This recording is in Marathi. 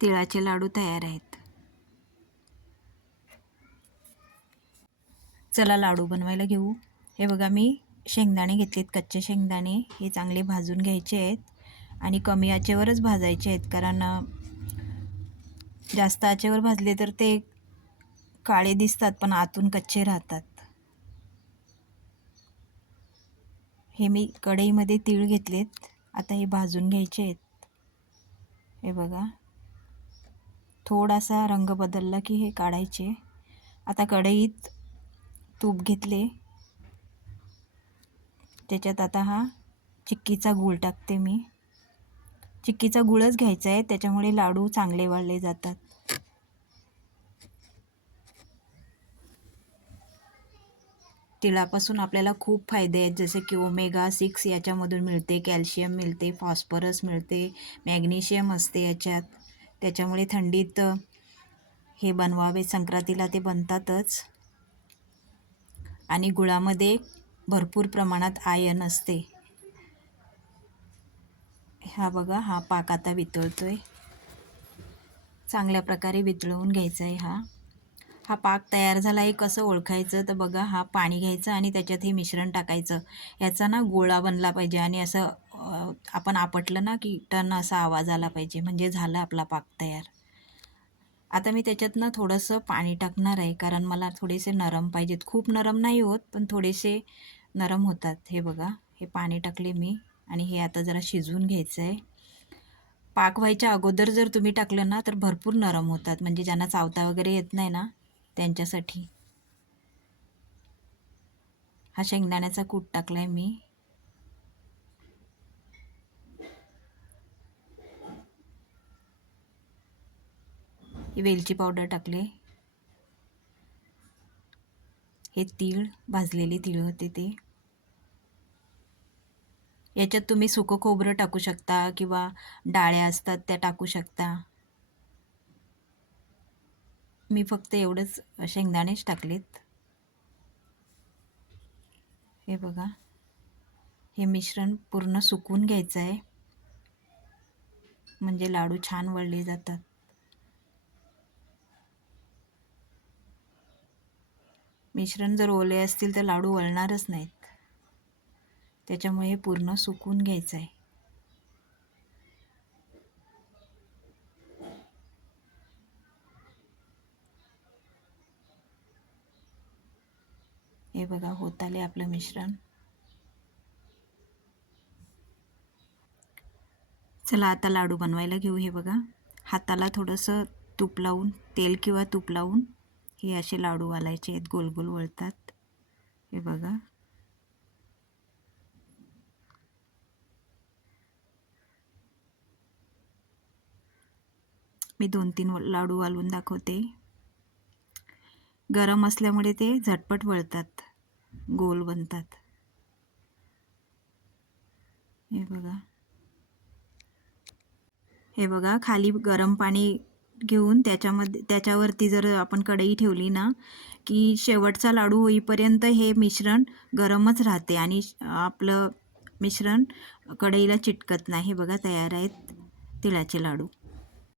तिळाचे लाडू तयार आहेत. चला लाडू बनवायला घेऊ. हे बघा मी शेंगदाणे घेतलेत कच्चे शेंगदाणे. हे चांगले भाजून घ्यायचे आहेत आणि कमी आचेवरच भाजायचे आहेत कारण जास्त आचेवर भाजले तर ते काळे दिसतात पण आतून कच्चे राहतात. हे मी कढईमध्ये तीळ घेतलेत. आता हे भाजून घ्यायचे आहेत. हे बघा. थोडासा रंग बदलला की हे काढायचे. आता कढईत तूप घेतले. त्याच्यात आता हा चिक्कीचा गूळ टाकते मी. चिक्कीचा गुळच घ्यायचा आहे त्याच्यामुळे लाडू चांगले वाळले जातात. तिळापासून आपल्याला खूप फायदे आहेत जसे की ओमेगा सिक्स याच्यामधून मिळते कॅल्शियम मिळते फॉस्फरस मिळते मॅग्नेशियम असते याच्यात. त्याच्यामुळे थंडीत हे बनवावे. संक्रांतीला ते बनतातच. आणि गुळामध्ये भरपूर प्रमाणात आयन असते. हा बघा हा पाक आता वितळतो आहे चांगल्या प्रकारे वितळवून घ्यायचा आहे हा. हा पाक तयार झाला आहे कसं ओळखायचं? तर बघा हा पाणी घ्यायचं आणि त्याच्यात हे मिश्रण टाकायचं. याचा ना गोळा बनला पाहिजे आणि असं आपण आपटलं ना की टन असा आवाज आला पाहिजे म्हणजे झाला आपला पाक तयार. आता मी त्याच्यातनं थोडंसं पाणी टाकणार आहे कारण मला थोडेसे नरम पाहिजेत. खूप नरम नाही होत पण थोडेसे नरम होतात. हे बघा हे पाणी टाकले मी आणि हे आता जरा शिजवून घ्यायचं आहे पाक व्हायच्या अगोदर जर तुम्ही टाकलं ना तर भरपूर नरम होतात. म्हणजे ज्यांना चावता वगैरे येत नाही ना त्यांच्यासाठी. हा शेंगदाण्याचा कूट टाकला आहे मी. वेलची पावडर टाकले. हे तीळ भाजलेले तीळ होते ते. याच्यात तुम्ही सुकं खोबरं टाकू शकता किंवा डाळ्या असतात त्या टाकू शकता. मी फक्त एवढंच शेंगदाणेच टाकलेत. हे बघा. हे मिश्रण पूर्ण सुकून घ्यायचं आहे म्हणजे लाडू छान वळले जातात. मिश्रण जर ओले असतील तर लाडू वळणारच नाहीत. त्याच्यामुळे हे पूर्ण सुकून घ्यायचं आहे हे बघा होत आले आपलं मिश्रण. चला आता लाडू बनवायला घेऊ हे बघा. हाताला थोडंसं तूप लावून तेल किंवा तूप लावून हे असे लाडू वालायचे आहेत गोल गोल वळतात. हे बघा. मी दोन तीन लाडू वालून दाखवते. गरम असल्यामुळे ते झटपट वळतात गोल बनतात. हे बघा. हे बघा खाली गरम पाणी घेऊन त्याच्यामध्ये त्याच्यावरती जर आपण कढई ठेवली ना की शेवटचा लाडू होईपर्यंत हे मिश्रण गरमच राहते आणि आपलं मिश्रण कढईला चिटकत नाही. हे बघा तयार आहेत तिळाचे लाडू.